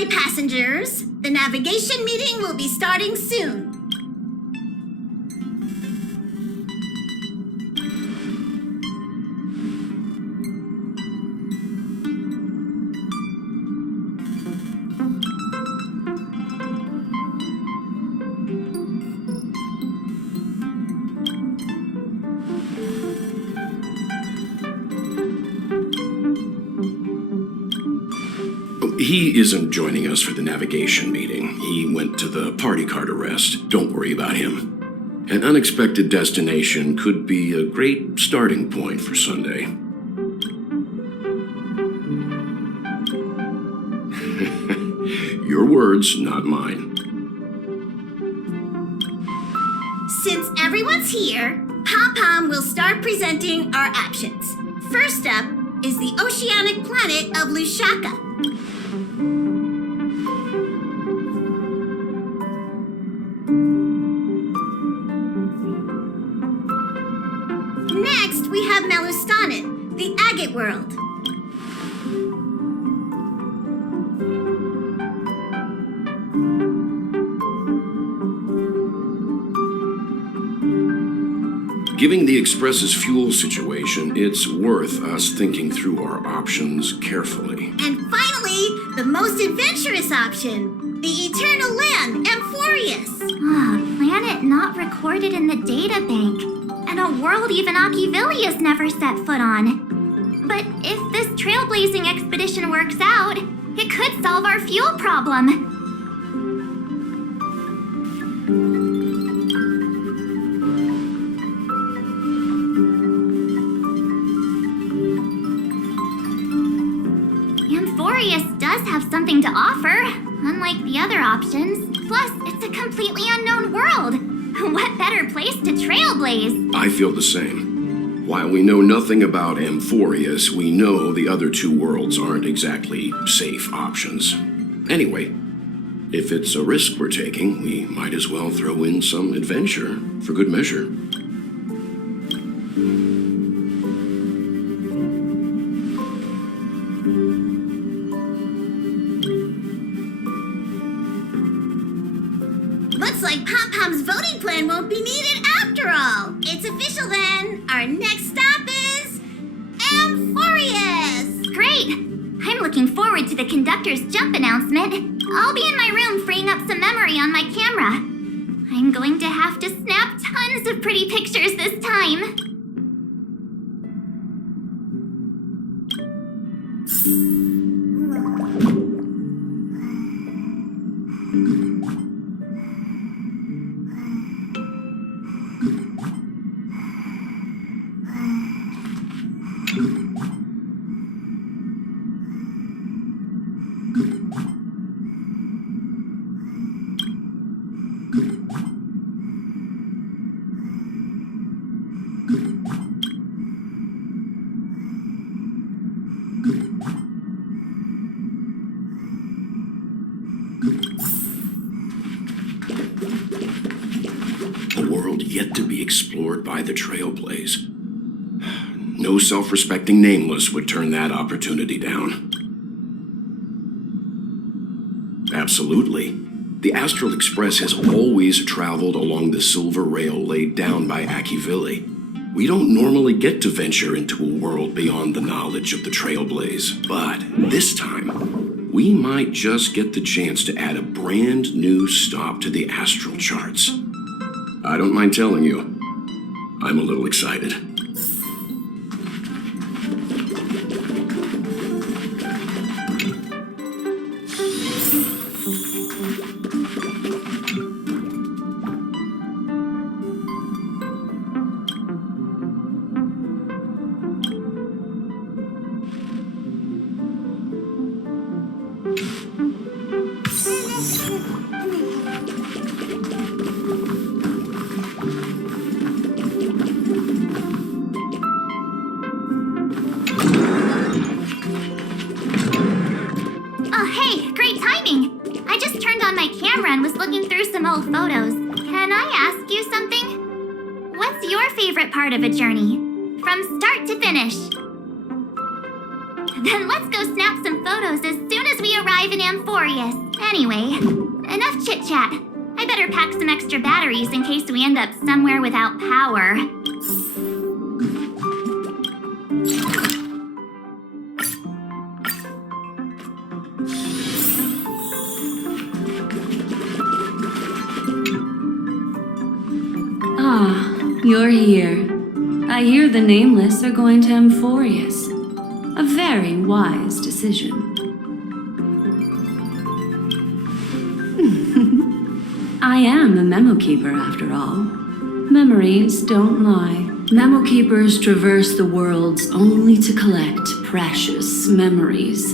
Hi, passengers. The navigation meeting will be starting soon. He isn't joining us for the navigation meeting. He went to the party card arrest. Don't worry about him. An unexpected destination could be a great starting point for Sunday. Your words, not mine. Since everyone's here, Pom-Pom will start presenting our options. First up is the oceanic planet of Lushaka. Next, we have Melustanin, the agate world. Given the Express's fuel situation, it's worth us thinking through our options carefully. And finally, the most adventurous option, the eternal land, Amphorius. Planet not recorded in the data bank, and a world even Achivilius never set foot on. But if this trailblazing expedition works out, it could solve our fuel problem. Amphorius does have something to offer, unlike the other options. Plus, it's a completely unknown world. What better place to trailblaze? I feel the same. While we know nothing about Amphorius, we know the other two worlds aren't exactly safe options. Anyway, if it's a risk we're taking, we might as well throw in some adventure for good measure. Looks like Pom-Pom's voting plan won't be needed after all. It's official then. Our next stop is Amphorius. Great! I'm looking forward to the conductor's jump announcement. I'll be in my room freeing up some memory on my camera. I'm going to have to snap tons of pretty pictures this time. A world yet to be explored by the Trailblaze. No self-respecting nameless would turn that opportunity down. Absolutely. The Astral Express has always traveled along the silver rail laid down by Achivili. We don't normally get to venture into a world beyond the knowledge of the Trailblaze, but this time, we might just get the chance to add a brand new stop to the astral charts. I don't mind telling you, I'm a little excited. And was looking through some old photos. Can I ask you something? What's your favorite part of a journey? From start to finish? Then let's go snap some photos as soon as we arrive in Amphorius. Anyway, enough chit-chat. I better pack some extra batteries in case we end up somewhere without power. Ah, you're here. I hear the Nameless are going to Amphorius. A very wise decision. I am a memo keeper after all. Memories don't lie. Memo keepers traverse the worlds only to collect precious memories.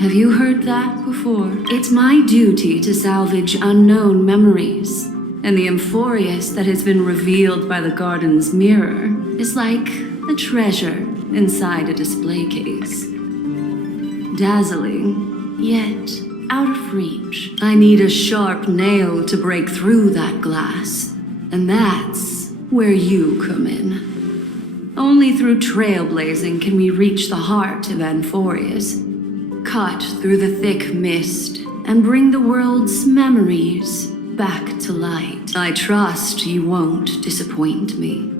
Have you heard that before? It's my duty to salvage unknown memories. And the Amphorius that has been revealed by the garden's mirror is like a treasure inside a display case. Dazzling, yet out of reach. I need a sharp nail to break through that glass. And that's where you come in. Only through trailblazing can we reach the heart of Amphorius, cut through the thick mist, and bring the world's memories back to light. I trust you won't disappoint me.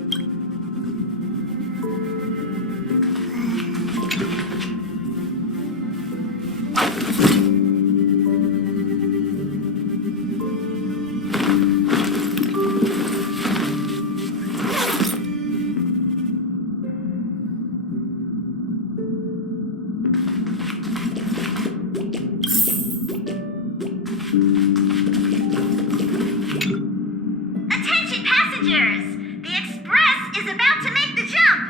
Attention passengers! The express is about to make the jump!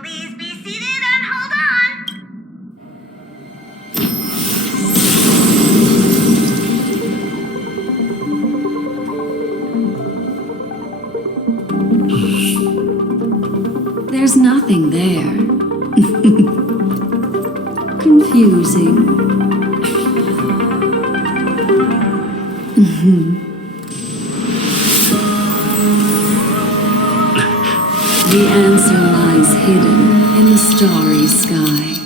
Please be seated and hold on! There's nothing there. Confusing. The answer lies hidden in the starry sky.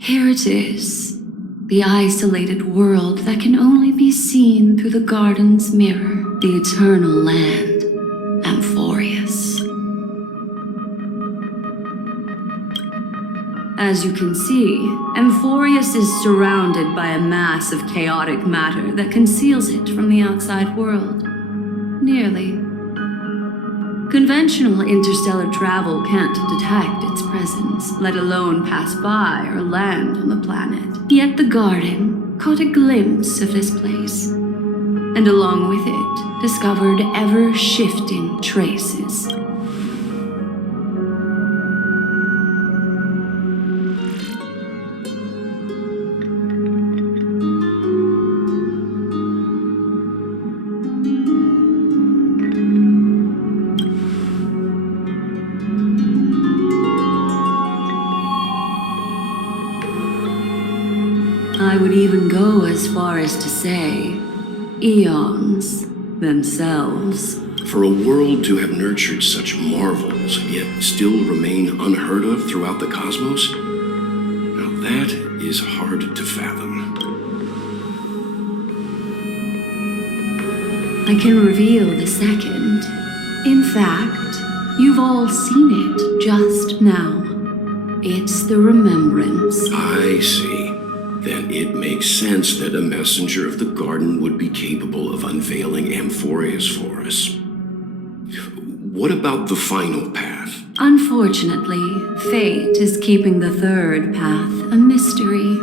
Here it is, the isolated world that can only be seen through the garden's mirror, the eternal land, Amphorius. As you can see, Amphorius is surrounded by a mass of chaotic matter that conceals it from the outside world. Nearly. Conventional interstellar travel can't detect its presence, let alone pass by or land on the planet. Yet the garden caught a glimpse of this place, and along with it, discovered ever-shifting traces. I would even go as far as to say, eons themselves. For a world to have nurtured such marvels, yet still remain unheard of throughout the cosmos? Now that is hard to fathom. I can reveal the second. In fact, you've all seen it just now. It's the remembrance. I see. Then it makes sense that a messenger of the garden would be capable of unveiling Amphorius for us. What about the final path? Unfortunately, fate is keeping the third path a mystery.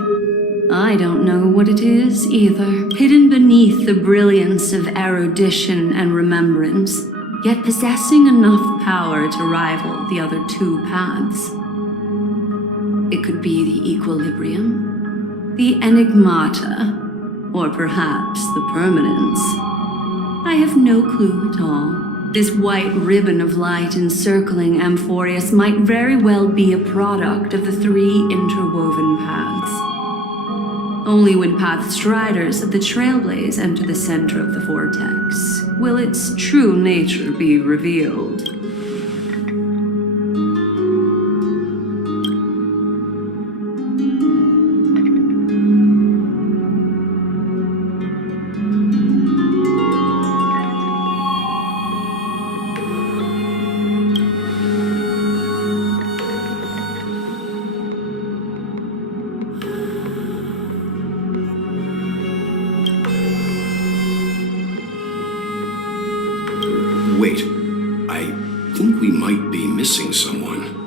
I don't know what it is either. Hidden beneath the brilliance of erudition and remembrance, yet possessing enough power to rival the other two paths. It could be the equilibrium, the enigmata, or perhaps the permanence. I have no clue at all. This white ribbon of light encircling Amphorius might very well be a product of the three interwoven paths. Only when path striders of the Trailblaze enter the center of the vortex will its true nature be revealed. missing someone.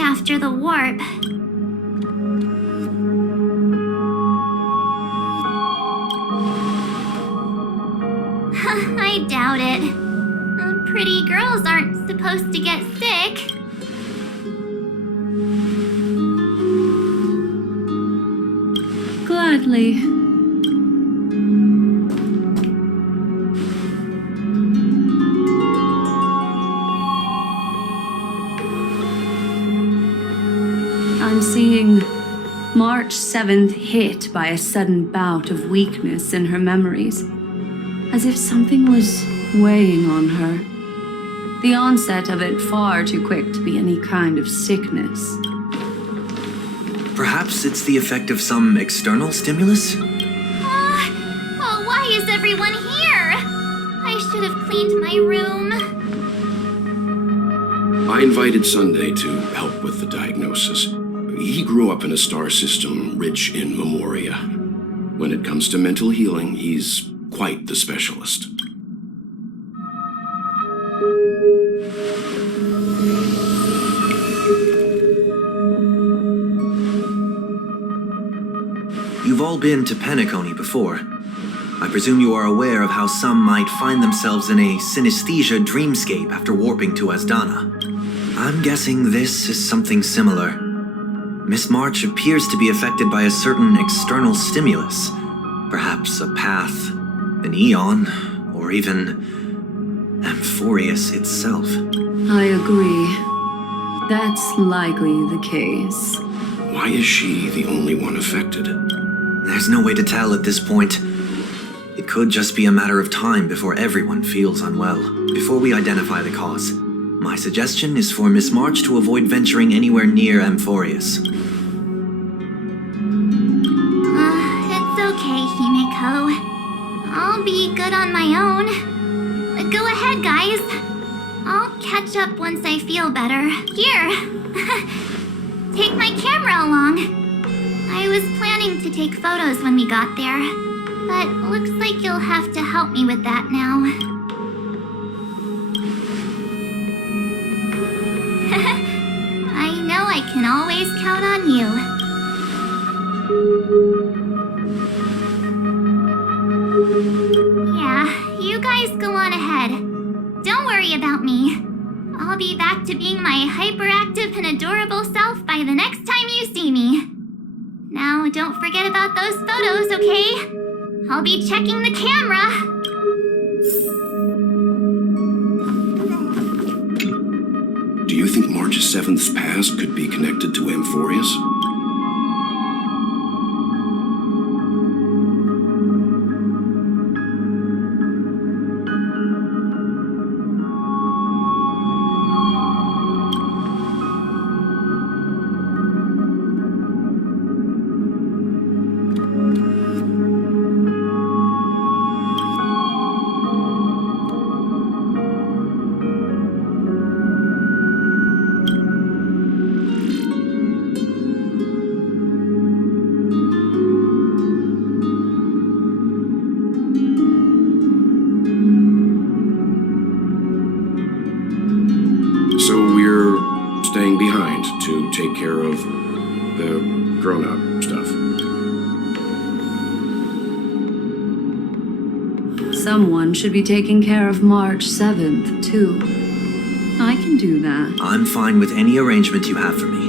After the warp. I doubt it. Pretty girls aren't supposed to get sick. Gladly. I'm seeing March 7th hit by a sudden bout of weakness in her memories, as if something was weighing on her. The onset of it far too quick to be any kind of sickness. Perhaps it's the effect of some external stimulus? Oh, why is everyone here? I should have cleaned my room. I invited Sunday to help with the diagnosis. He grew up in a star system rich in memoria. When it comes to mental healing, he's quite the specialist. You've all been to Penacony before. I presume you are aware of how some might find themselves in a synesthesia dreamscape after warping to Asdana. I'm guessing this is something similar. Miss March appears to be affected by a certain external stimulus. Perhaps a path, an eon, or even Amphorius itself. I agree. That's likely the case. Why is she the only one affected? There's no way to tell at this point. It could just be a matter of time before everyone feels unwell. Before we identify the cause, my suggestion is for Miss March to avoid venturing anywhere near Amphorius. It's okay, Himiko. I'll be good on my own. Go ahead, guys. I'll catch up once I feel better. Here. Take my camera along. I was planning to take photos when we got there, but looks like you'll have to help me with that now. I know I can always count on you. Yeah, you guys go on ahead. Don't worry about me. I'll be back to being my hyperactive and adorable self by the next time you see me. Now, don't forget about those photos, okay? I'll be checking the camera. Do you think March 7th's past could be connected to Amphorius? Take care of the grown-up stuff. Someone should be taking care of March 7th, too. I can do that. I'm fine with any arrangement you have for me.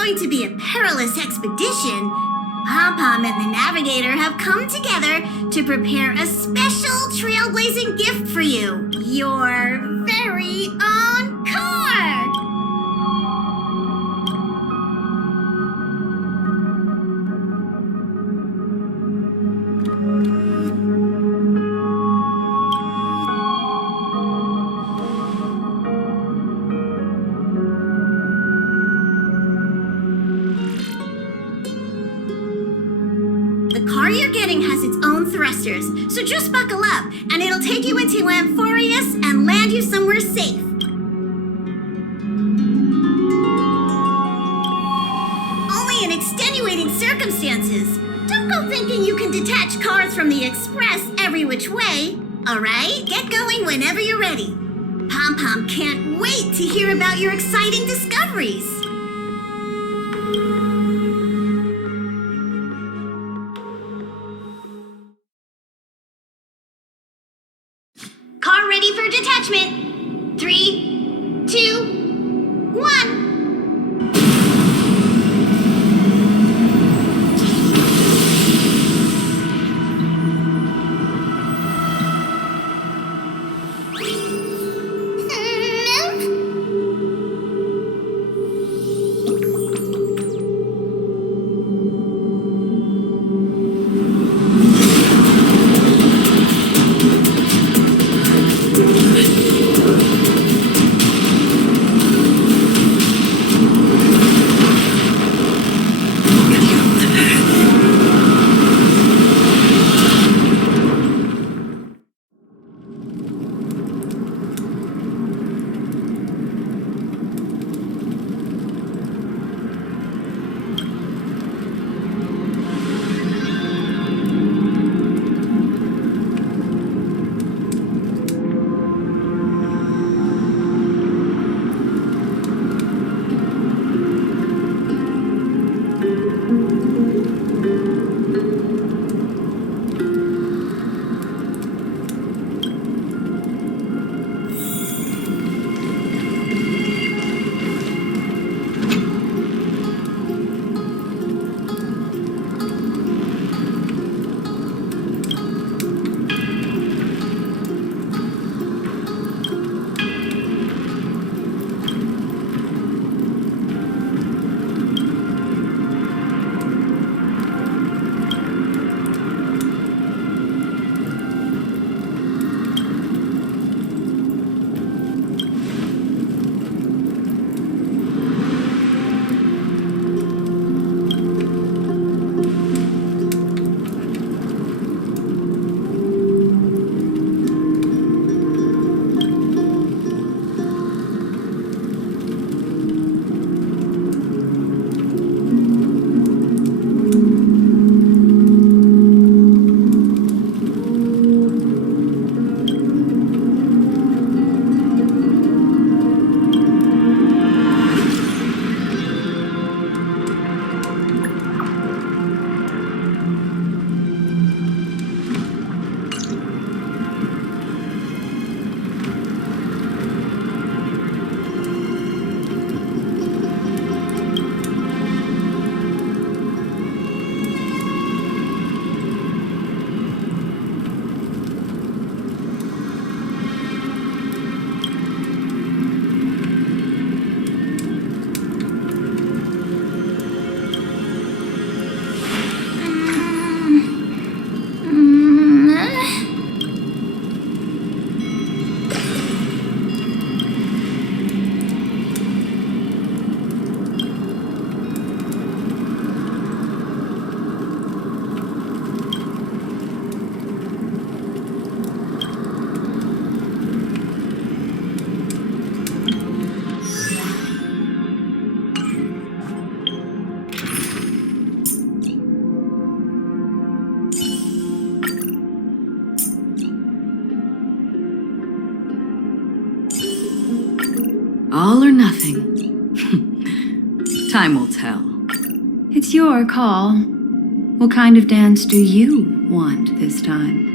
going to be a perilous expedition, Pom-Pom and the Navigator have come together to prepare a special trailblazing gift for you. Your very own car! The car you're getting has its own thrusters, so just buckle up, and it'll take you into Amphorius and land you somewhere safe. Only in extenuating circumstances. Don't go thinking you can detach cars from the Express every which way, alright? Get going whenever you're ready. Pom-Pom can't wait to hear about your exciting discoveries. Car ready for detachment. 3, 2, 1. All or nothing. Time will tell. It's your call. What kind of dance do you want this time?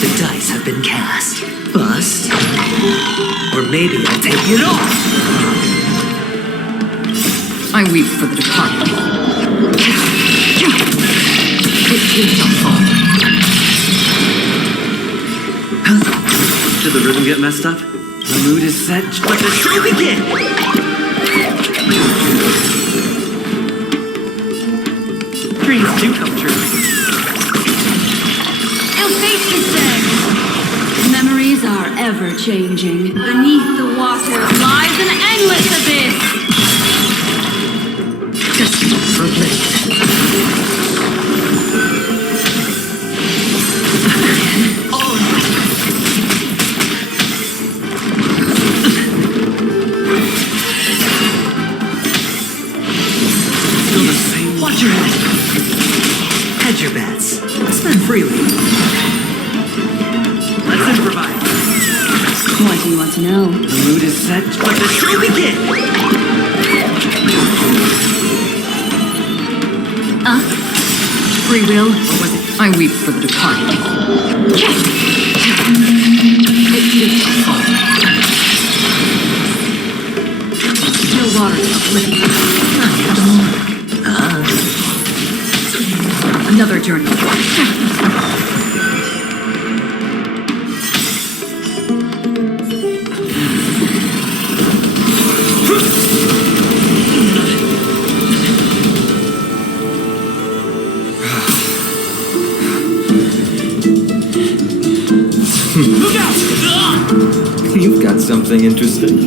The dice have been cast. Bust. Or maybe I'll take it off. I weep for the departed. It too shall fall. Did the rhythm get messed up? The mood is set. Let the show begin! Dreams do come true. Your fate is dead. Memories are ever changing. Beneath the water lies an endless abyss. Just for a blade. Still the same. Watch your head. Hedge your bets. Spend freely. Let's improvise. What do you want to know? The mood is set. Let the show begin! Free will? Or was it I weep for the departed? It too shall fall. Still waters uplifting. Another journey. Look out! You've got something interesting.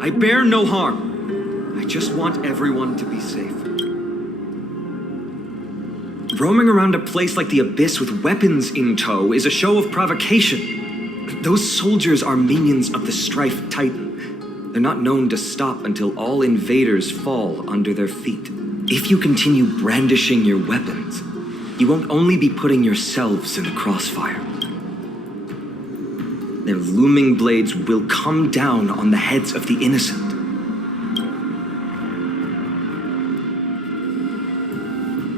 I bear no harm. I just want everyone to be safe. Roaming around a place like the Abyss with weapons in tow is a show of provocation. Those soldiers are minions of the Strife Titan. They're not known to stop until all invaders fall under their feet. If you continue brandishing your weapons, you won't only be putting yourselves in the crossfire. Their looming blades will come down on the heads of the innocent.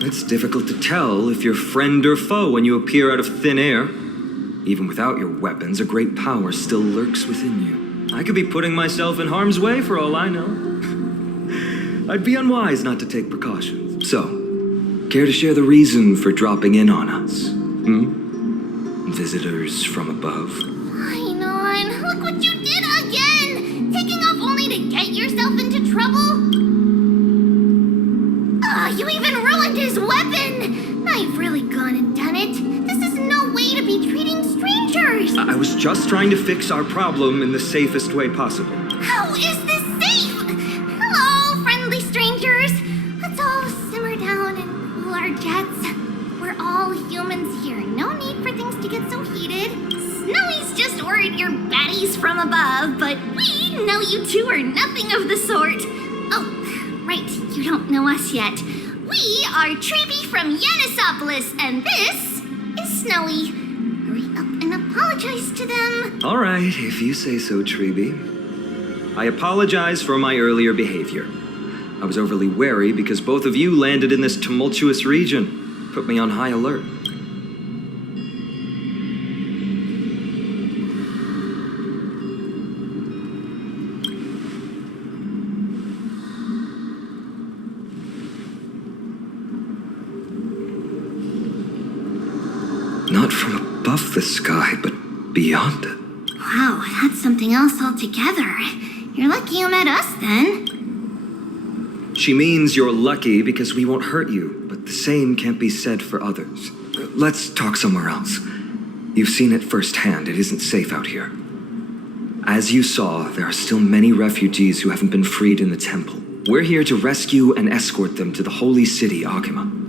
It's difficult to tell if you're friend or foe when you appear out of thin air. Even without your weapons, a great power still lurks within you. I could be putting myself in harm's way for all I know. I'd be unwise not to take precautions. So, care to share the reason for dropping in on us? Visitors from above? Paean, look what you did again! Taking off only to get yourself into trouble? You even ruined his weapon! Now you've really gone and done it. This is no way to be treating strangers! I was just trying to fix our problem in the safest way possible. How is this safe? Hello, friendly strangers. Let's all simmer down and cool our jets. We're all humans here. No need for things to get so heated. Snowy's just worried you're baddies from above, but we know you two are nothing of the sort. Oh, right, you don't know us yet. We are Treeby from Yanisopolis, and this is Snowy. Hurry up and apologize to them. All right, if you say so, Treeby. I apologize for my earlier behavior. I was overly wary because both of you landed in this tumultuous region. Put me on high alert. Not from above the sky, but beyond it. Wow, that's something else altogether. You're lucky you met us, then. She means you're lucky because we won't hurt you, but the same can't be said for others. Let's talk somewhere else. You've seen it firsthand. It isn't safe out here. As you saw, there are still many refugees who haven't been freed in the temple. We're here to rescue and escort them to the holy city, Akima.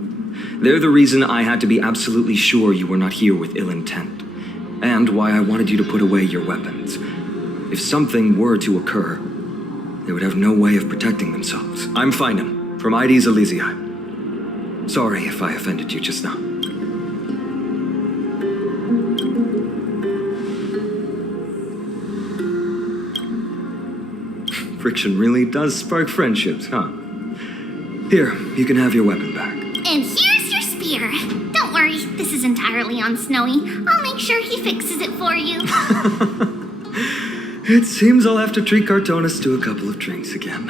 They're the reason I had to be absolutely sure you were not here with ill intent, and why I wanted you to put away your weapons. If something were to occur, they would have no way of protecting themselves. I'm Finan, from Ides Elysiae. Sorry if I offended you just now. Friction really does spark friendships, huh? Here, you can have your weapon back. And here's your spear. Don't worry, this is entirely on Snowy. I'll make sure he fixes it for you. It seems I'll have to treat Cartonis to a couple of drinks again.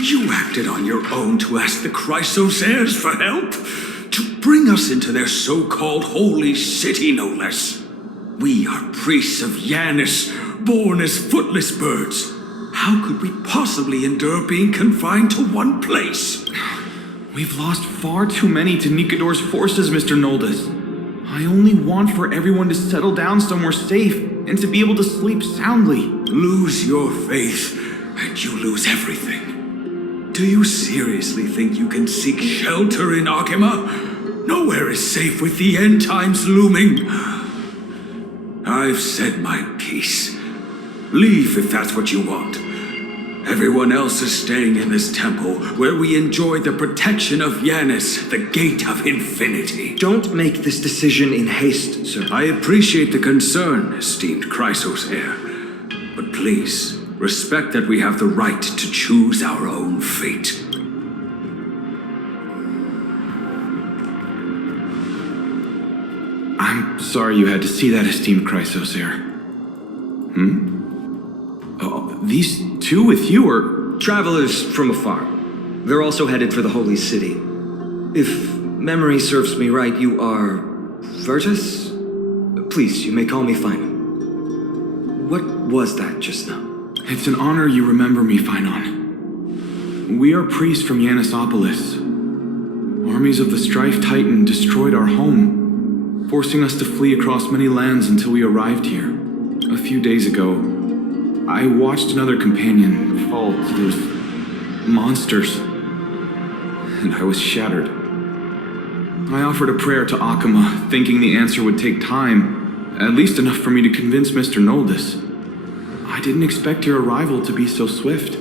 You acted on your own to ask the Chrysos heirs for help? To bring us into their so-called holy city, no less. We are priests of Yanis, born as footless birds. How could we possibly endure being confined to one place? We've lost far too many to Nikador's forces, Mr. Noldus. I only want for everyone to settle down somewhere safe and to be able to sleep soundly. Lose your faith, and you lose everything. Do you seriously think you can seek shelter in Akima? Nowhere is safe with the end times looming. I've said my piece. Leave if that's what you want. Everyone else is staying in this temple, where we enjoy the protection of Yanis, the gate of infinity. Don't make this decision in haste, sir. I appreciate the concern, esteemed Chrysos heir. But please, respect that we have the right to choose our own fate. I'm sorry you had to see that, esteemed Chrysos heir. Oh, these two with you are... Travelers from afar. They're also headed for the holy city. If memory serves me right, you are... Virtus? Please, you may call me Finon. What was that just now? It's an honor you remember me, Finon. We are priests from Yanisopolis. Armies of the Strife Titan destroyed our home, forcing us to flee across many lands until we arrived here. A few days ago, I watched another companion fall to those monsters, and I was shattered. I offered a prayer to Akima, thinking the answer would take time, at least enough for me to convince Mr. Noldus. I didn't expect your arrival to be so swift.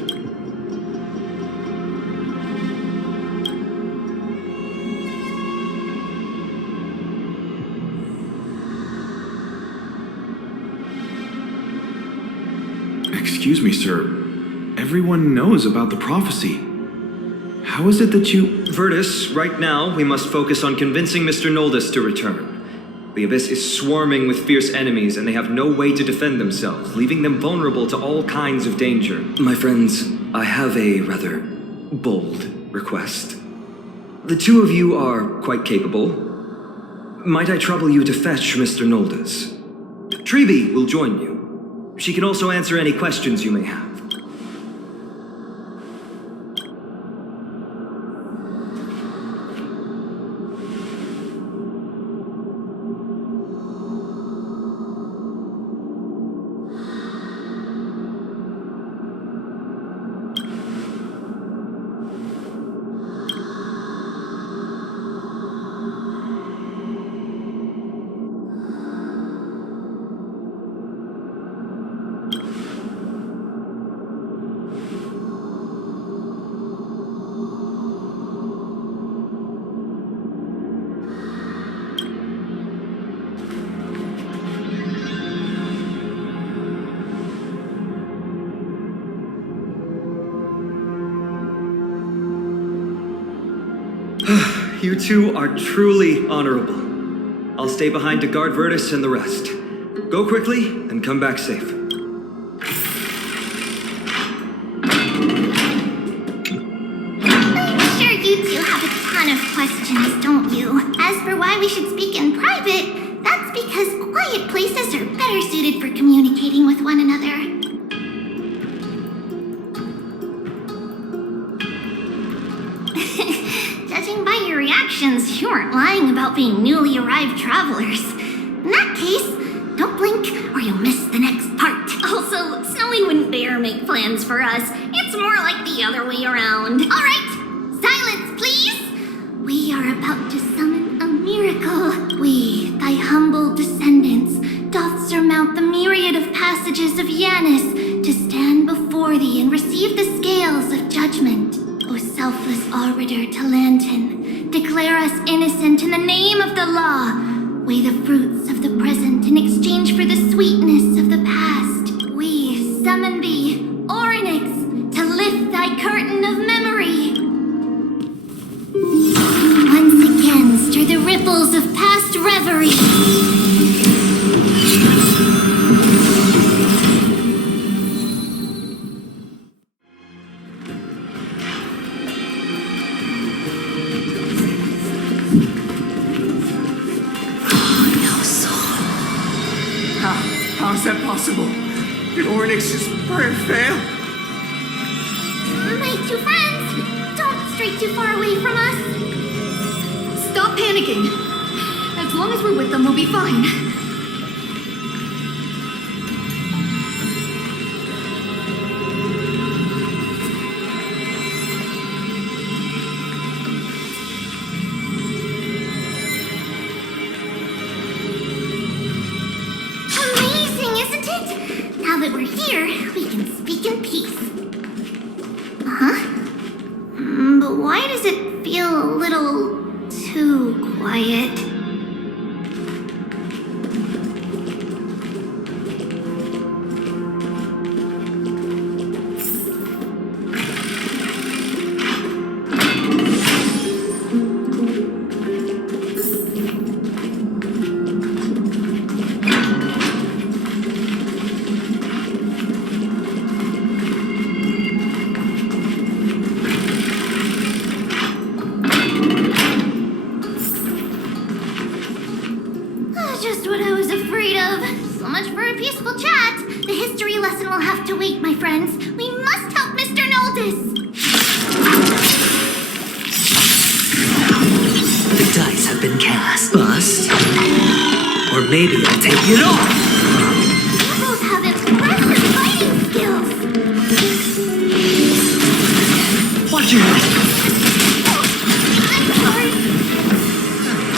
Excuse me, sir. Everyone knows about the prophecy. How is it that you... Virtus, right now, we must focus on convincing Mr. Noldus to return. The Abyss is swarming with fierce enemies, and they have no way to defend themselves, leaving them vulnerable to all kinds of danger. My friends, I have a rather bold request. The two of you are quite capable. Might I trouble you to fetch Mr. Noldus? Treeby will join you. She can also answer any questions you may have. You two are truly honorable. I'll stay behind to guard Virtus and the rest. Go quickly and come back safe. I'm sure you two have a ton of questions, don't you? As for why we should speak in private, that's because quiet places are better suited for communicating with one another. Judging by your reactions, you aren't lying about being newly arrived travelers. In that case, don't blink or you'll miss the next part. Also, Snowy wouldn't dare make plans for us. It's more like the other way around. All right, silence, please. We are about to summon a miracle. We, thy humble descendants, doth surmount the myriad of passages of Yanis to stand before thee and receive the scales of judgment. O selfless arbiter Talantin, declare us innocent in the name of the law. Weigh the fruits of the present in exchange for the sweetness of the past. We summon thee, Orynyx, to lift thy curtain of memory. Once again, stir the ripples of past reverie. is that possible? Did Ornix's prayer fail? My two friends, don't stray too far away from us. Stop panicking. As long as we're with them, we'll be fine. Amazing, isn't it? Now that we're here, we can speak in peace. Huh? But why does it feel a little too quiet? Just what I was afraid of. So much for a peaceful chat. The history lesson will have to wait, my friends. We must help Mr. Noldus. The dice have been cast. Bust. Or maybe I'll take it off. You both have impressive fighting skills. Watch your head. I'm sorry.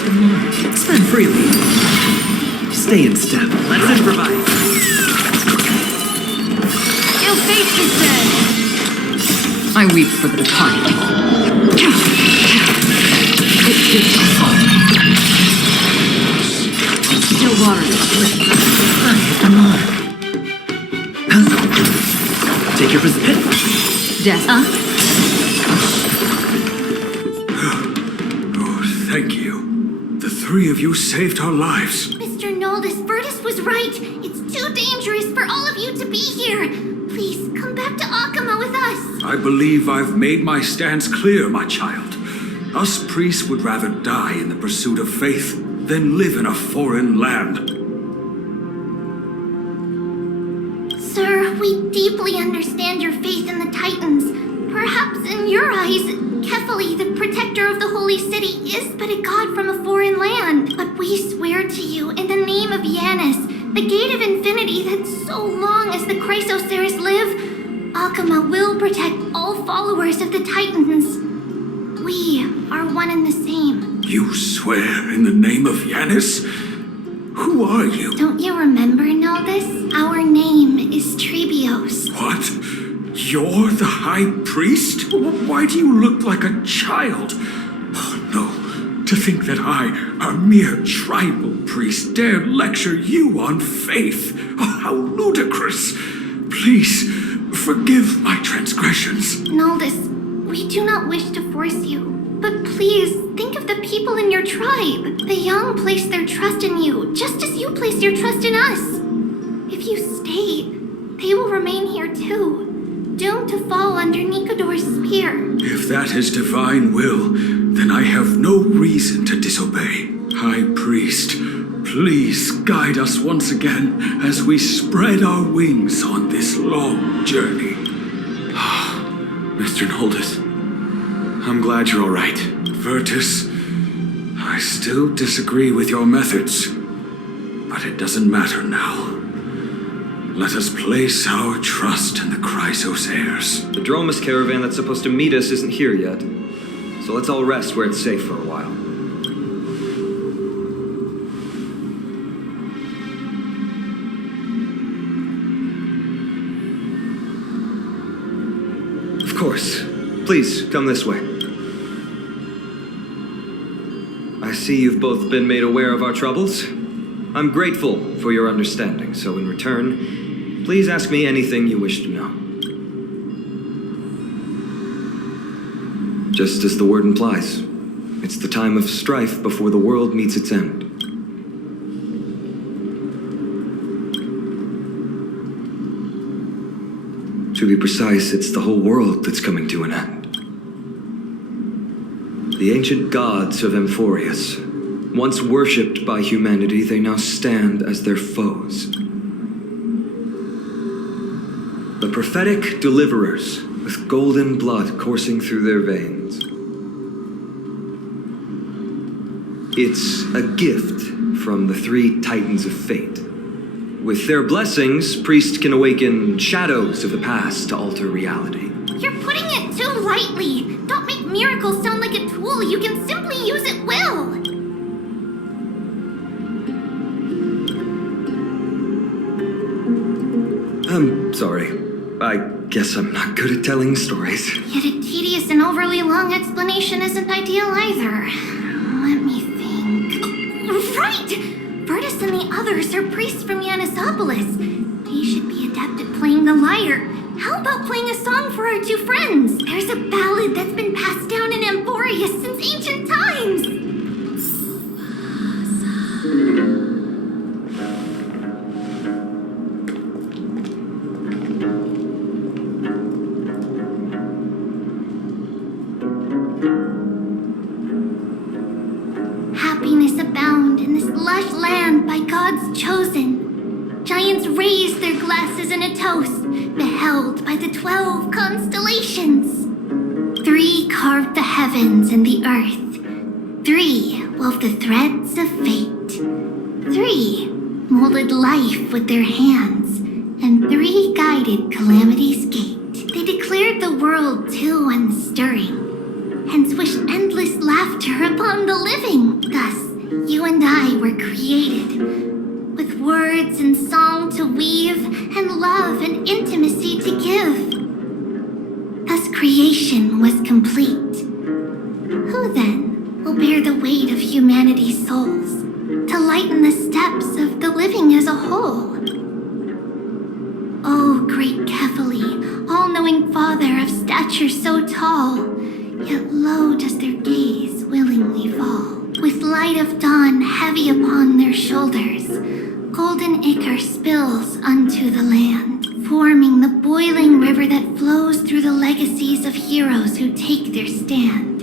Come on. Spend freely. Stay in step. Let's improvise. Your fate is dead. I weep for the departed. It did not fall. Still water. Come on. Take your position. Death. Oh, thank you. The three of you saved our lives. Mr. Noldus, Virtus was right. It's too dangerous for all of you to be here. Please, come back to Akama with us. I believe I've made my stance clear, my child. Us priests would rather die in the pursuit of faith than live in a foreign land. Sir, we deeply understand your faith in the Titans. Perhaps in your eyes, Kefali, the protector of the holy city, is but a god from a foreign land. But we swear to you, in the name of Yanis, the gate of infinity, that so long as the Chrysoceres live, Akama will protect all followers of the Titans. We are one and the same. You swear in the name of Yanis? Who are you? Don't you remember, Noldus? Our name is Trebios. What? You're the High Priest? Why do you look like a child? Oh, no. To think that I, a mere tribal priest, dare lecture you on faith. Oh, how ludicrous. Please, forgive my transgressions. Noldus, we do not wish to force you, but please think of the people in your tribe. The young place their trust in you, just as you place your trust in us. If you stay, they will remain here too, doomed to fall under Nikodor's spear. If that is divine will, then I have no reason to disobey. High Priest, please guide us once again as we spread our wings on this long journey. Mr. Noldus, I'm glad you're all right. Virtus, I still disagree with your methods, but it doesn't matter now. Let us place our trust in the Chrysoceres. The Dromus caravan that's supposed to meet us isn't here yet, so let's all rest where it's safe for a while. Of course. Please, come this way. I see you've both been made aware of our troubles. I'm grateful for your understanding, so in return, please ask me anything you wish to know. Just as the word implies, it's the time of strife before the world meets its end. To be precise, it's the whole world that's coming to an end. The ancient gods of Amphorius, once worshipped by humanity, they now stand as their foes. The prophetic deliverers, with golden blood coursing through their veins. It's a gift from the three Titans of Fate. With their blessings, priests can awaken shadows of the past to alter reality. You're putting it too lightly. Don't make miracles sound like a tool you can simply use at will. I'm sorry. I guess I'm not good at telling stories. Yet a tedious and overly long explanation isn't ideal either. Let me think. Right! Virtus and the others are priests from Yanisopolis. They should be adept at playing the lyre. How about playing a song for our two friends? There's a ballad that's been passed down in Emporius since ancient times. Happiness abound in this lush land by God's chosen. Giants raised their glasses in a toast, beheld by the 12 constellations. 3 carved the heavens and the earth. 3 wove the threads of fate. 3 molded life with their hands, and 3 guided calamity's gate. They declared the world too unstirring, hence wished endless laughter upon the living. Thus, you and I were created, with words and song to weave, and love and intimacy to give. Thus creation was complete. Who then will bear the weight of humanity's souls, to lighten the steps of the living as a whole? O great Kephali, all-knowing Father of stature so tall, yet low does their gaze willingly fall. With light of dawn heavy upon their shoulders, golden ichor spills unto the land, forming the boiling river that flows through the legacies of heroes who take their stand.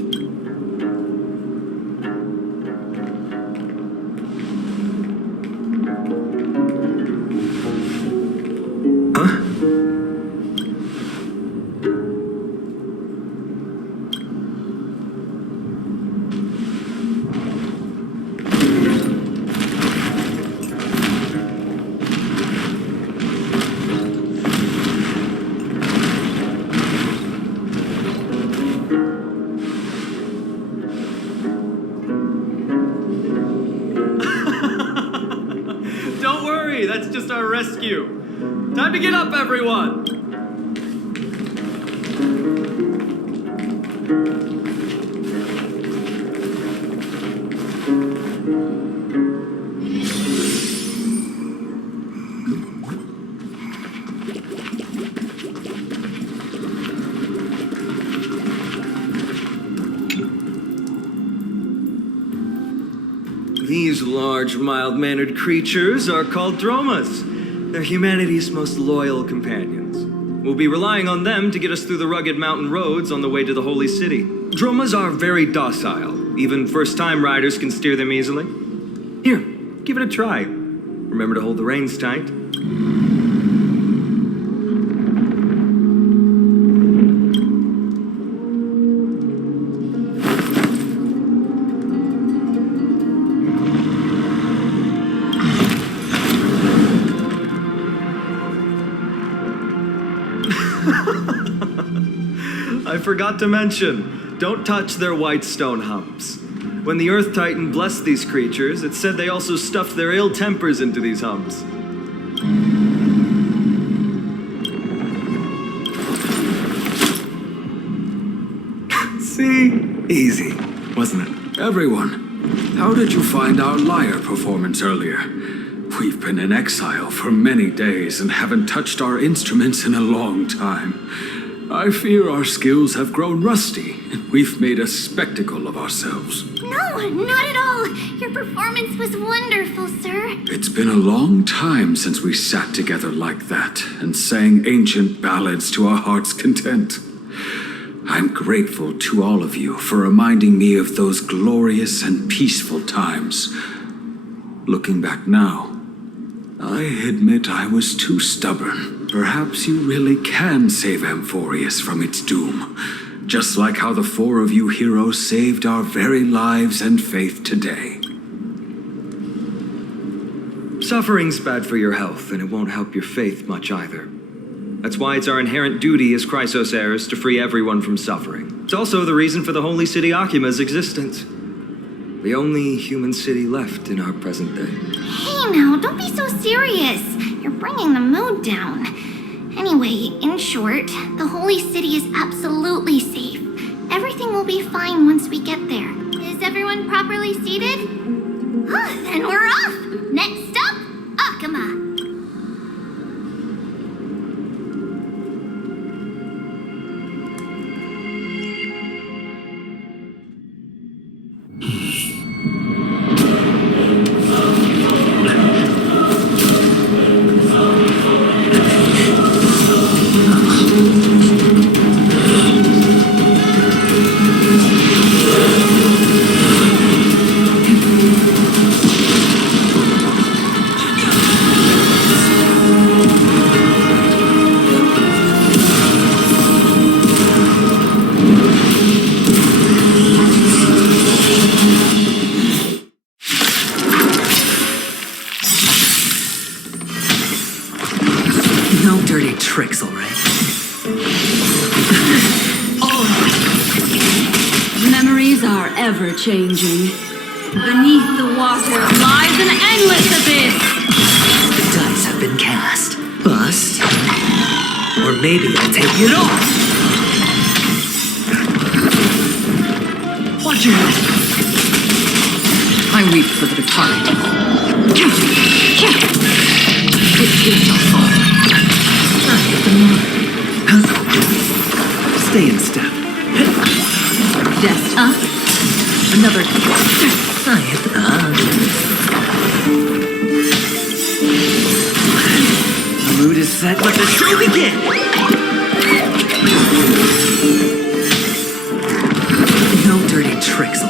Huh? Don't worry, that's just our rescue. Time to get up, everyone! These large, mild-mannered creatures are called dromas. They're humanity's most loyal companions. We'll be relying on them to get us through the rugged mountain roads on the way to the Holy City. Dromas are very docile. Even first-time riders can steer them easily. Here, give it a try. Remember to hold the reins tight. I forgot to mention, don't touch their white stone humps. When the Earth Titan blessed these creatures, it said they also stuffed their ill tempers into these humps. See? Easy, wasn't it? Everyone, how did you find our lyre performance earlier? We've been in exile for many days and haven't touched our instruments in a long time. I fear our skills have grown rusty, and we've made a spectacle of ourselves. No, not at all. Your performance was wonderful, sir. It's been a long time since we sat together like that and sang ancient ballads to our heart's content. I'm grateful to all of you for reminding me of those glorious and peaceful times. Looking back now, I admit I was too stubborn. Perhaps you really can save Amphorius from its doom. Just like how the four of you heroes saved our very lives and faith today. Suffering's bad for your health, and it won't help your faith much either. That's why it's our inherent duty as Chrysos heirs to free everyone from suffering. It's also the reason for the holy city Akima's existence. The only human city left in our present day. Hey now, don't be so serious. You're bringing the mood down. Anyway, in short, the holy city is absolutely safe. Everything will be fine once we get there. Is everyone properly seated? Then we're off! Next stop, Akima! No dirty tricks, all right? Memories are ever changing. Beneath the water lies an endless abyss. The dice have been cast. Bust. Or maybe I'll take it off. Watch your head. I weep for the departed. It shall fall. I hit the mark. Stay in step. Death. Another. I hit the The mood is set. Let the show begin. No dirty tricks.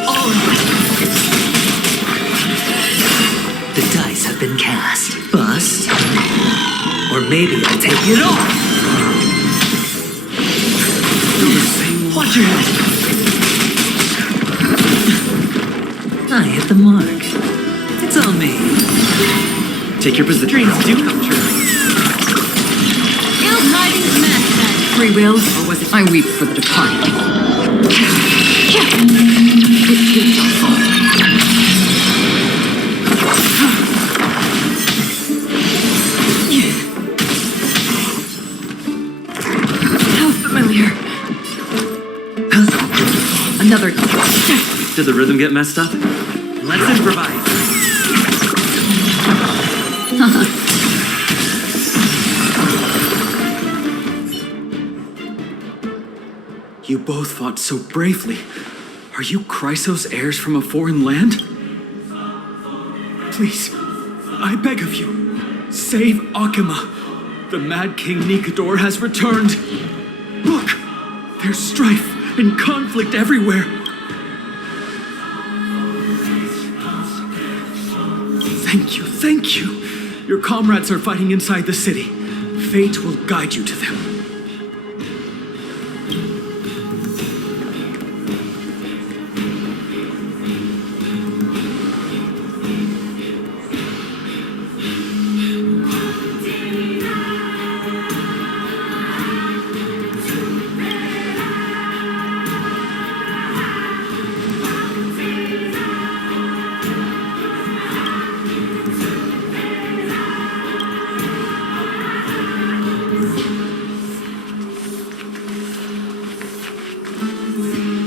The dice have been cast. Bust. Or maybe I'll take it off. Watch your head. I hit the mark. It's on me. Take your position. Dreams do come true. Ill tidings met then. Free will, or was it I weep for the departed? It shall fall. Familiar. Another. Did the rhythm get messed up? Let's improvise. You both fought so bravely. Are you Chrysos heirs from a foreign land? Please, I beg of you, save Akima. The Mad King Nikador has returned. Look, there's strife and conflict everywhere. Thank you. Your comrades are fighting inside the city. Fate will guide you to them.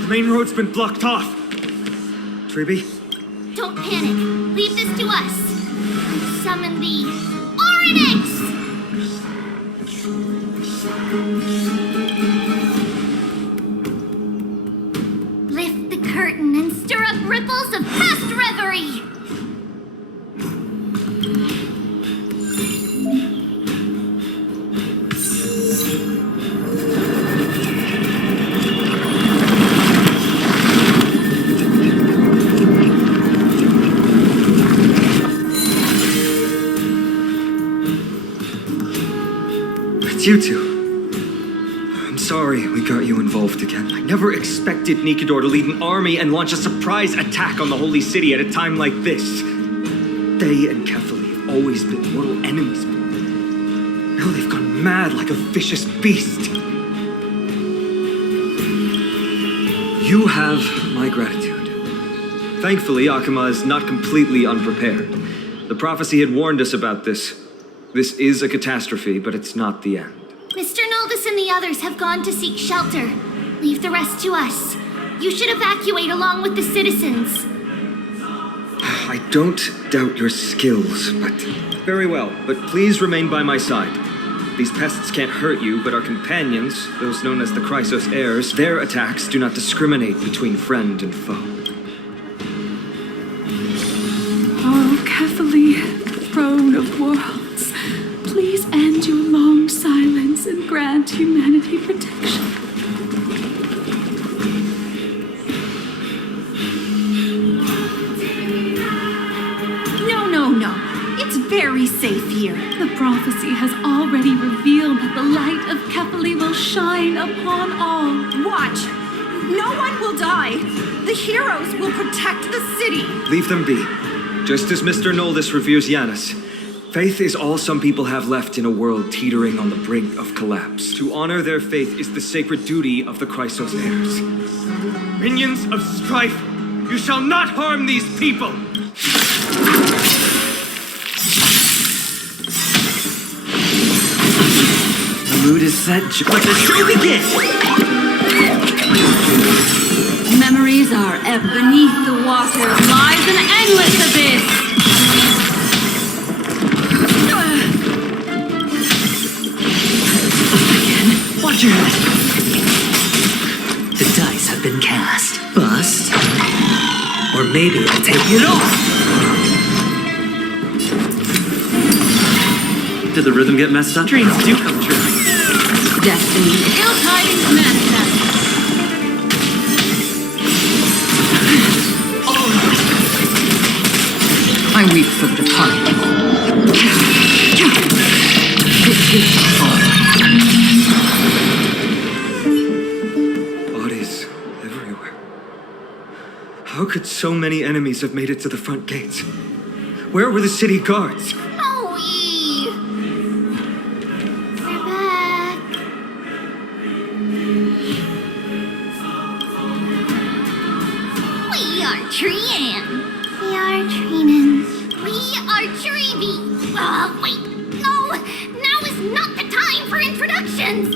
The main road's been blocked off. Treeby? Don't panic. Leave this to us. Summon the Oryx! Lift the curtain and stir up ripples of past reverie. it's you two. I'm sorry we got you involved again. I never expected Nikador to lead an army and launch a surprise attack on the Holy City at a time like this. They and Kefali have always been mortal enemies. Now they've gone mad like a vicious beast. You have my gratitude. Thankfully, Akama is not completely unprepared. The prophecy had warned us about this. This is a catastrophe, but it's not the end. Mr. Noldus and the others have gone to seek shelter. Leave the rest to us. You should evacuate along with the citizens. I don't doubt your skills, but... Very well, but please remain by my side. These pests can't hurt you, but our companions, those known as the Chrysos heirs, their attacks do not discriminate between friend and foe. Oh, Kefali, throne of worlds, please end your long silence and grant humanity protection. No. It's very safe here. The prophecy has already revealed that the light of Kefali will shine upon all. Watch! No one will die! The heroes will protect the city! Leave them be. Just as Mr. Noldus reveres Yanis, faith is all some people have left in a world teetering on the brink of collapse. To honor their faith is the sacred duty of the Chrysos heirs. Minions of strife, you shall not harm these people! The mood is set. Let the show begin! Memories are ebb beneath the water, lies an endless abyss. Again, watch your head. The dice have been cast. Bust. Or maybe I'll take it off. Did the rhythm get messed up? Dreams do come true. Destiny, ill tidings manifest. I weep for the departed. Bodies everywhere. How could so many enemies have made it to the front gates? Where were the city guards? Hoey! We're back. We are Trian. We are Trinan. We are Treevy. Wait. No! Now is not the time for introductions!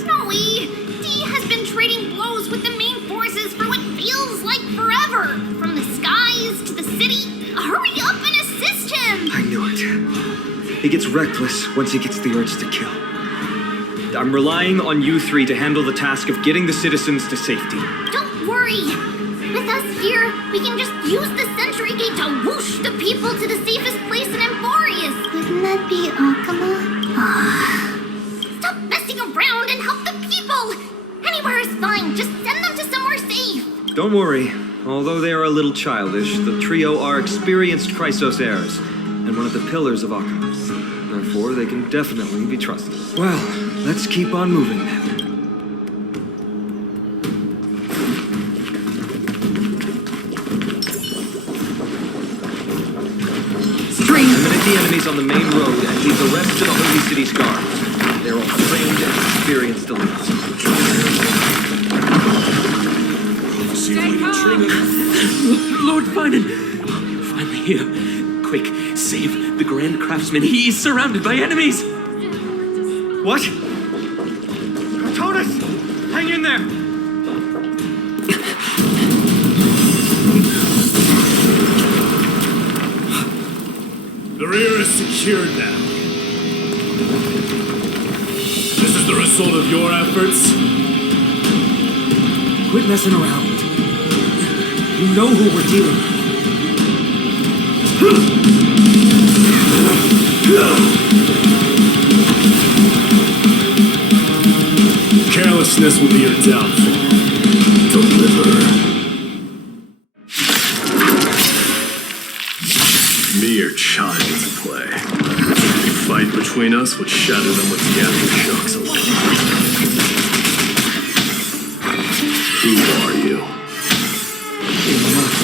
Snowy, D has been trading blows with the main forces for what feels like forever. From the skies to the city. Hurry up and assist him! I knew it. He gets reckless once he gets the urge to kill. I'm relying on you three to handle the task of getting the citizens to safety. Don't worry. With us here, we can just use the Century Gate to whoosh the people to the safest place in Emporius. Wouldn't that be Akama? Stop messing around and help the people! Anywhere is fine, just send them to somewhere safe. Don't worry. Although they are a little childish, the trio are experienced Chrysos heirs, and one of the pillars of Akama. Therefore, they can definitely be trusted. Well, let's keep on moving then. Eliminate the enemies on the main road and leave the rest to the Holy City's guards. They're all trained and experienced elites. Lord Finan! Finally here. Quick, save the Grand Craftsman. He is surrounded by enemies! What? Protagonist! Hang in there! The rear is secured now. This is the result of your efforts? Quit messing around. You know who we're dealing with. Carelessness will be your downfall. Deliver. Mere child's play. The fight between us would shatter them with the aftershocks alone. Who are you? Enough.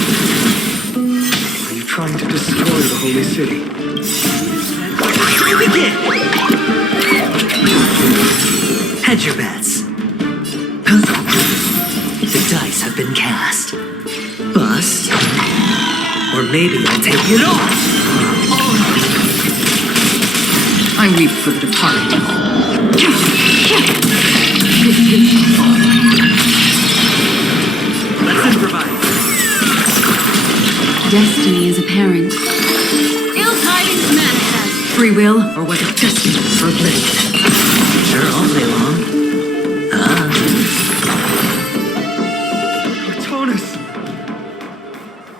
Are you trying to destroy the holy city? Begin! Hedge your bets. The dice have been cast. Bust. Or maybe I'll take it off. I weep for the departed. Let's improvise. Destiny is apparent. Ill tidings manifest. Free will, or was it destiny for oblivion? Sure, I'll play along.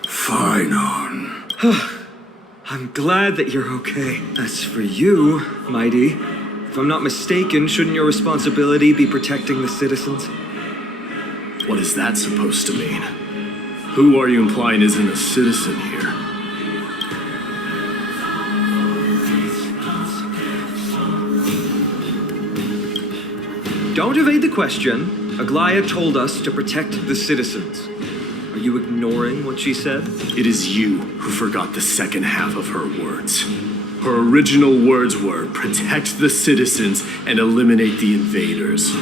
Fine on. I'm glad that you're okay. As for you, Mighty, if I'm not mistaken, shouldn't your responsibility be protecting the citizens? What is that supposed to mean? Who are you implying isn't a citizen here? Don't evade the question. Aglaia told us to protect the citizens. Are you ignoring what she said? It is you who forgot the second half of her words. Her original words were, protect the citizens and eliminate the invaders.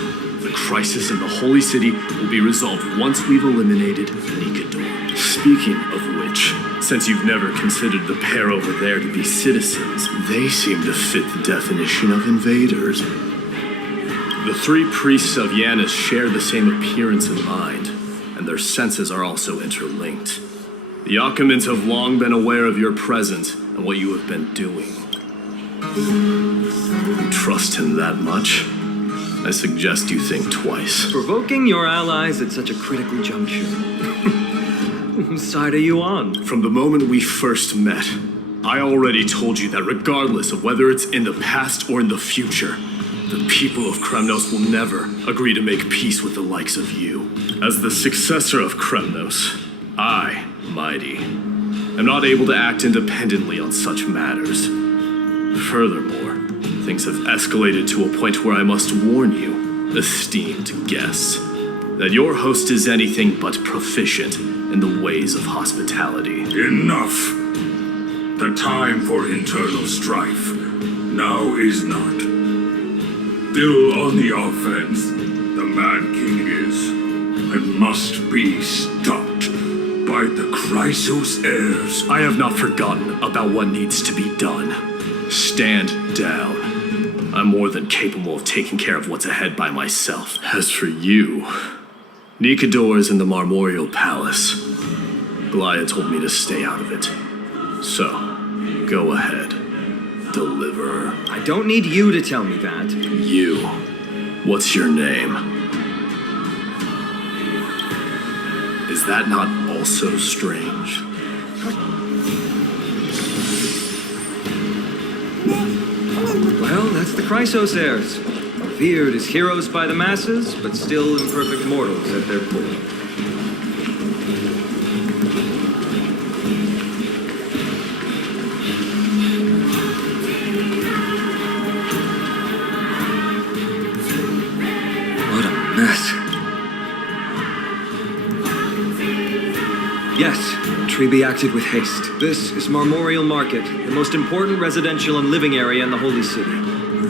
The crisis in the Holy City will be resolved once we've eliminated Nikador. Speaking of which, since you've never considered the pair over there to be citizens, they seem to fit the definition of invaders. The three priests of Yanis share the same appearance and mind, and their senses are also interlinked. The Achaemins have long been aware of your presence and what you have been doing. You trust him that much? I suggest you think twice. Provoking your allies at such a critical juncture. Whose side are you on? From the moment we first met, I already told you that regardless of whether it's in the past or in the future, the people of Kremnos will never agree to make peace with the likes of you. As the successor of Kremnos, I, Mighty, am not able to act independently on such matters. Furthermore, things have escalated to a point where I must warn you, esteemed guests, that your host is anything but proficient in the ways of hospitality. Enough! The time for internal strife now is not. Still on the offense, the Mad King is, and must be stopped by the Chrysos heirs. I have not forgotten about what needs to be done. Stand down. I'm more than capable of taking care of what's ahead by myself. As for you, Nikador is in the Marmorial Palace. Aglaia told me to stay out of it. So, go ahead. Deliver her. I don't need you to tell me that. You. What's your name? Is that not also strange? Well, that's the Chrysos heirs. Revered as heroes by the masses, but still imperfect mortals at their core. What a mess. Yes, Treeby acted with haste. This is Marmorial Market, the most important residential and living area in the Holy City.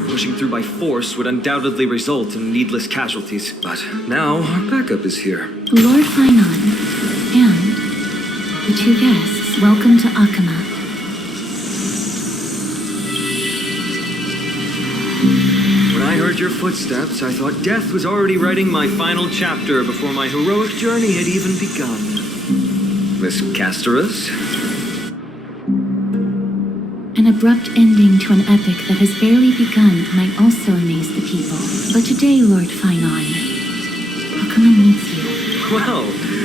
Pushing through by force would undoubtedly result in needless casualties. But now, our backup is here. Lord Finon and the two guests, welcome to Achaema. When I heard your footsteps, I thought death was already writing my final chapter before my heroic journey had even begun. Miss Casterus? An abrupt ending to an epic that has barely begun might also amaze the people. But today, Lord Finon, Achaema needs you. Well,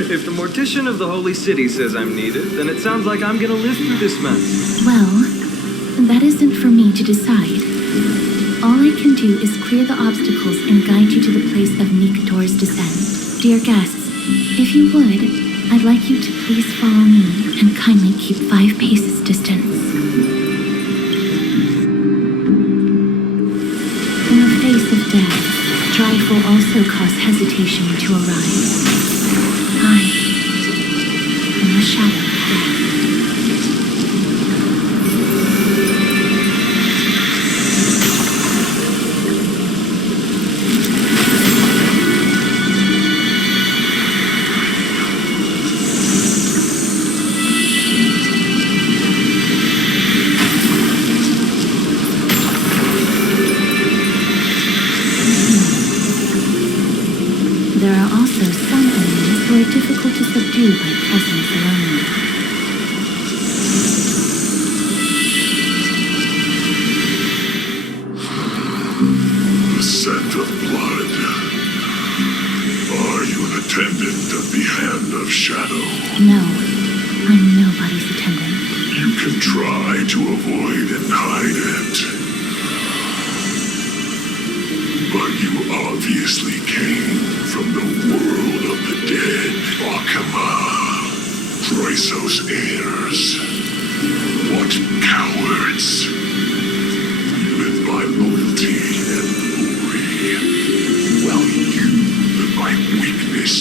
if the mortician of the Holy City says I'm needed, then it sounds like I'm gonna live through this mess. Well, that isn't for me to decide. All I can do is clear the obstacles and guide you to the place of Nikador's descent. Dear guests, if you would, I'd like you to please follow me and kindly keep 5 paces distance. In the face of death, strife will also cause hesitation to arise. I am the shadow of death. There are also some enemies who are difficult to subdue by presence alone. The scent of blood. Are you an attendant of the Hand of Shadow? No, I'm nobody's attendant. You can try to avoid and hide it. But you obviously came from the world of the dead. Akama. Chrysos heirs. What cowards. You live by loyalty and glory, while you live by weakness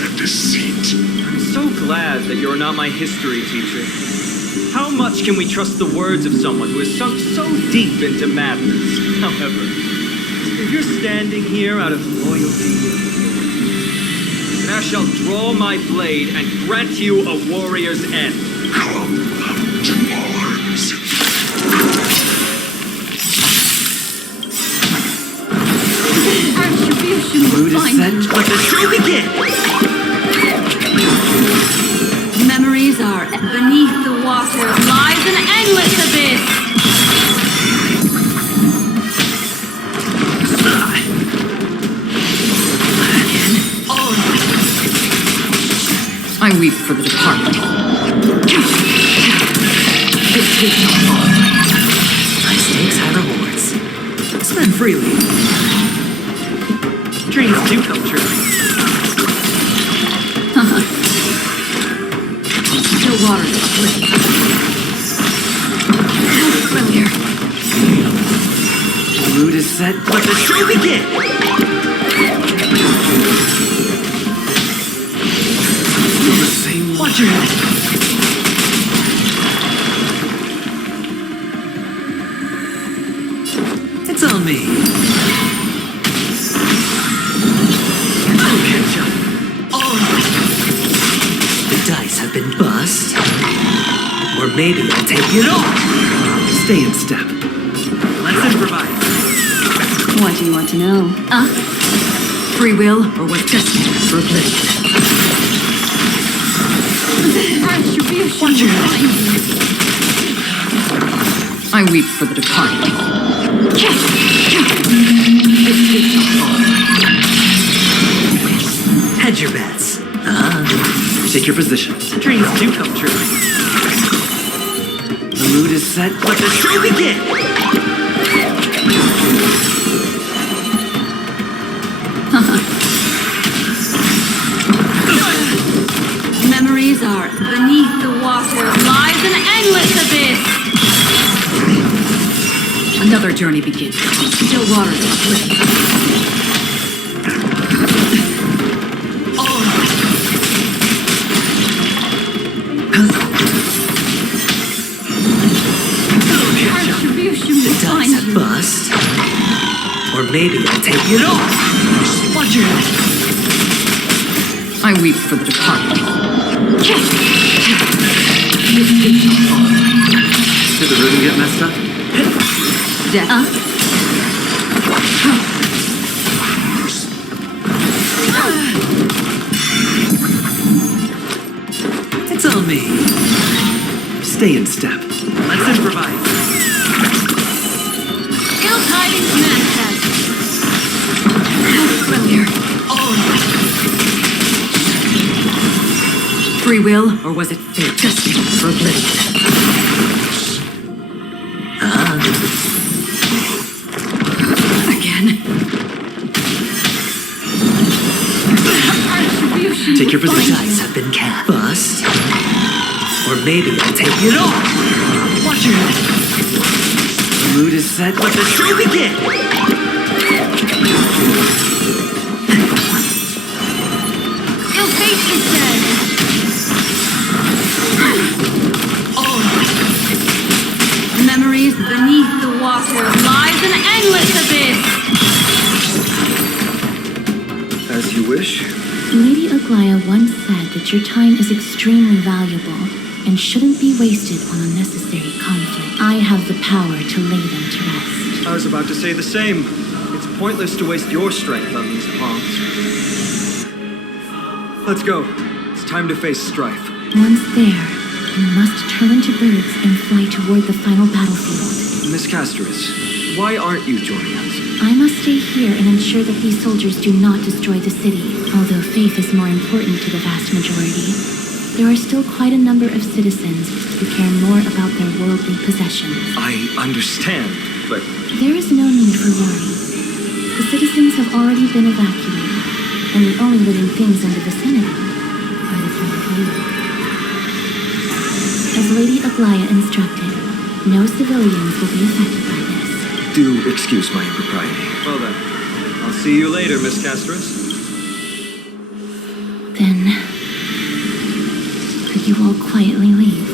and deceit. I'm so glad that you're not my history teacher. How much can we trust the words of someone who has sunk so deep into madness? However, if you're standing here out of loyalty, then I shall draw my blade and grant you a warrior's end. Come to arms. Mood is set, let the show begin! Memories are beneath the water lies an endless abyss. I weep for the departed. High stakes, high rewards. Spend freely. Dreams do come true. Still waters are flitting. Familiar. Mood is set, let the show begin! Still the same. Watch your head. It's on me. I'll catch up. Oh. The dice have been bust. Or maybe I'll take it off. Stay in step. Let's improvise. What do you want to know? Free will or was destiny for oblivion? Watch your head. I weep for the departed. Hedge your bets. Take your positions. Dreams do come true. The mood is set. Let the show begin! Memories are beneath the water lies an endless abyss. Another journey begins. Still waters are flitting. The dice have bust. Or maybe I'll take it off. Watch your head. I weep for the departed. Did the rhythm get messed up? Death. It's on me. Stay in step. Let's improvise. Ill tidings manifest. Familiar. Free will or was it fate? Destiny for oblivion. Take your position. The dice have been cast. Bust. Or maybe I'll take it all. Watch your head. The mood is set. Let the show begin. Your fate is dead. Memories beneath the water lies an endless abyss. As you wish. Lady Aglaya once said that your time is extremely valuable and shouldn't be wasted on unnecessary conflict. I have the power to lay them to rest. I was about to say the same. It's pointless to waste your strength on these pawns. Let's go. It's time to face strife. Once there, you must turn to birds and fly toward the final battlefield. Miss Castoris, why aren't you joining us? I must stay here and ensure that these soldiers do not destroy the city. Although faith is more important to the vast majority, there are still quite a number of citizens who care more about their worldly possessions. I understand, but... There is no need for worry. The citizens have already been evacuated, and the only living things in the vicinity are the three of you. As Lady Aglaya instructed, no civilians will be affected by this. Do excuse my impropriety. Well then, I'll see you later, Miss Castoris. Then, could you all quietly leave?